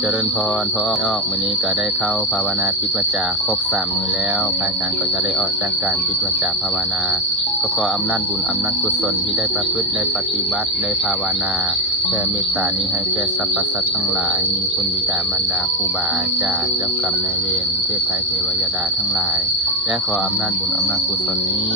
เจริญพรพอออกมื้อนี้ก็ได้เข้าภาวนาปิดวาจาครบ3 มื้อแล้วภายหลังก็จะได้ออกจากการปิดวาจาภาวนา ก็ขออำนาจบุญอำนาจกุศลที่ได้ประพฤติได้ปฏิบัติได้ภาวนาแผ่เมตตานี้ให้แก่สรรพสัตว์ทั้งหลายมีคุณบิดามารดาครูบาอาจารย์เจ้ากรรมนายเวรเทพไทยเทวยดาทั้งหลาย และขออำนาจบุญอำนาจกุศลนี้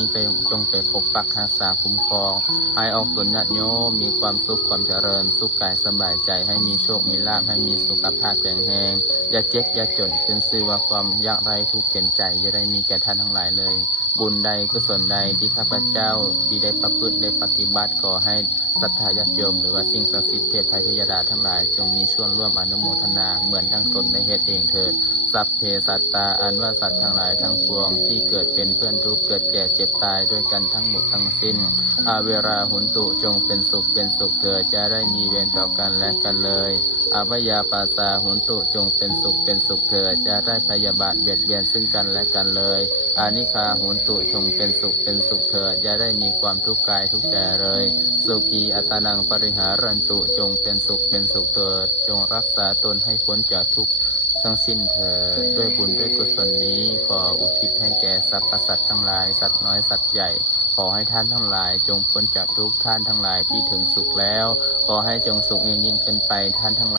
จงไปปกปักรักษาคุ้มครองให้ออกตนญาติโยมมีความสุขความเจริญสุขกายสบายใจให้มีโชคมีลาภให้มีสุขภาพแข็งแรงอย่าเจ็บอย่าจนขึ้นชื่อว่าความยากไร้ทุกข์เข็นใจอย่าได้มีแก่ท่านทั้งหลายเลยบุญใดกุศลใดที่ข้าพเจ้าที่ได้ประพฤติได้ปฏิบัติขอให้ศรัทธาญาติโยมหรือว่าสิ่งศักดิ์สิทธิ์เทพไทยเทวดาทั้งหลายจงมีส่วนร่วมอนุโมทนาเหมือนดังตนได้เฮ็ดเองเถิดสัพเพสัตตาอันว่าสัตว์ทั้งหลายทั้งปวงที่เกิดเป็นเพื่อนทุกข์เกิดแก่เจ็บตายด้วยกันทั้งหมดทั้งสิ้นอาเวราหุนตุจงเป็นสุขเถิดจะได้มีเวรต่อกันและกันเลยอาพยาปาสาหุนตุจงเป็นสุขเถิดจะได้พยาบาทเบียดเบียนซึ่งกันและกันเลยอานิคาหุนตุจงเป็นสุขเถิดจะได้มีความทุกข์กายทุกข์ใจเลยสุขีอัตนังปริหารันตุจงเป็นสุขเถิดจงรักษาตนให้พ้นจากทุกข์ทั้งสิ้นเถิดด้วยบุญด้วยกุศลนี้ขออุทิศให้แก่สรรพสัตว์ทั้งหลายสัตว์น้อยสัตว์ใหญ่ขอให้ท่านทั้งหลายจงพ้นจากทุกข์ท่านทั้งหลายที่ถึงสุขแล้วขอให้จงสุขยิ่งขึ้นไปท่านทั้งหลาย